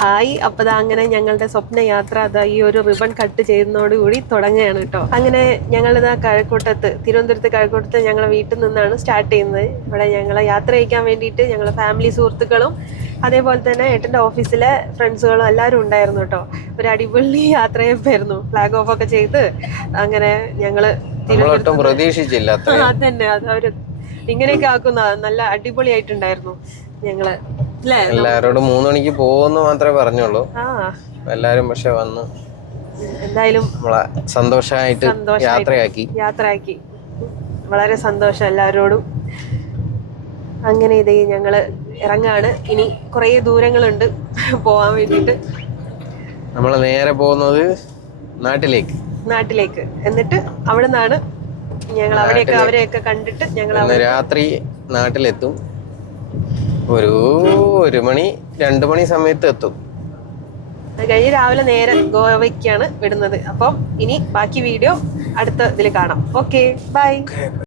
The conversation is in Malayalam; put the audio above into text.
ഹായ്. അപ്പൊ അങ്ങനെ ഞങ്ങളുടെ സ്വപ്ന യാത്ര അതാ ഈ ഒരു റിബൺ കട്ട് ചെയ്യുന്നതോടുകൂടി തുടങ്ങുകയാണ് കേട്ടോ. അങ്ങനെ ഞങ്ങളിതാ തിരുവനന്തപുരത്ത് കഴക്കൂട്ടത്ത് ഞങ്ങളെ വീട്ടിൽ നിന്നാണ് സ്റ്റാർട്ട് ചെയ്യുന്നത്. ഇവിടെ ഞങ്ങളെ യാത്ര അയക്കാൻ വേണ്ടിയിട്ട് ഞങ്ങളെ ഫാമിലി സുഹൃത്തുക്കളും അതേപോലെ തന്നെ ഏട്ടൻ്റെ ഓഫീസിലെ ഫ്രണ്ട്സുകളും എല്ലാവരും ഉണ്ടായിരുന്നു കേട്ടോ. ഒരു അടിപൊളി യാത്രയായിരുന്നു. ഫ്ലാഗ് ഓഫ് ഒക്കെ ചെയ്ത് അങ്ങനെ ഞങ്ങള് പ്രതീക്ഷിച്ചില്ല. അതന്നെ, അതവര് ഇങ്ങനെയൊക്കെ ആക്കുന്ന നല്ല അടിപൊളിയായിട്ടുണ്ടായിരുന്നു. ഞങ്ങള് എല്ലാരോടും 3 മണിക്ക് പോകുമെന്ന് മാത്രമേ പറഞ്ഞുള്ളൂ. എല്ലാരും പക്ഷെ വന്ന് എന്തായാലും നമ്മളെ സന്തോഷമായിട്ട് യാത്രയാക്കി. വളരെ സന്തോഷം എല്ലാവരോടും. അങ്ങനെ ഇതേ ഞങ്ങള് ഇറങ്ങാണ്. ഇനി കുറേ ദൂരങ്ങളുണ്ട് പോവാൻ വേണ്ടിയിട്ട്. നമ്മള് നേരെ പോകുന്നത് നാട്ടിലേക്ക്. എന്നിട്ട് അവിടെ നിന്നാണ് ഞങ്ങൾ അവരെയൊക്കെ കണ്ടിട്ട് ഞങ്ങൾ രാത്രി നാട്ടിലെത്തും. ഒരു 1 മണി 2 മണി സമയത്ത് എത്തും. അത് കഴിഞ്ഞ് രാവിലെ നേരെ ഗോവയ്ക്കാണ് വിടുന്നത്. അപ്പം ഇനി ബാക്കി വീഡിയോ അടുത്ത ഇതിൽ കാണാം. Okay, by.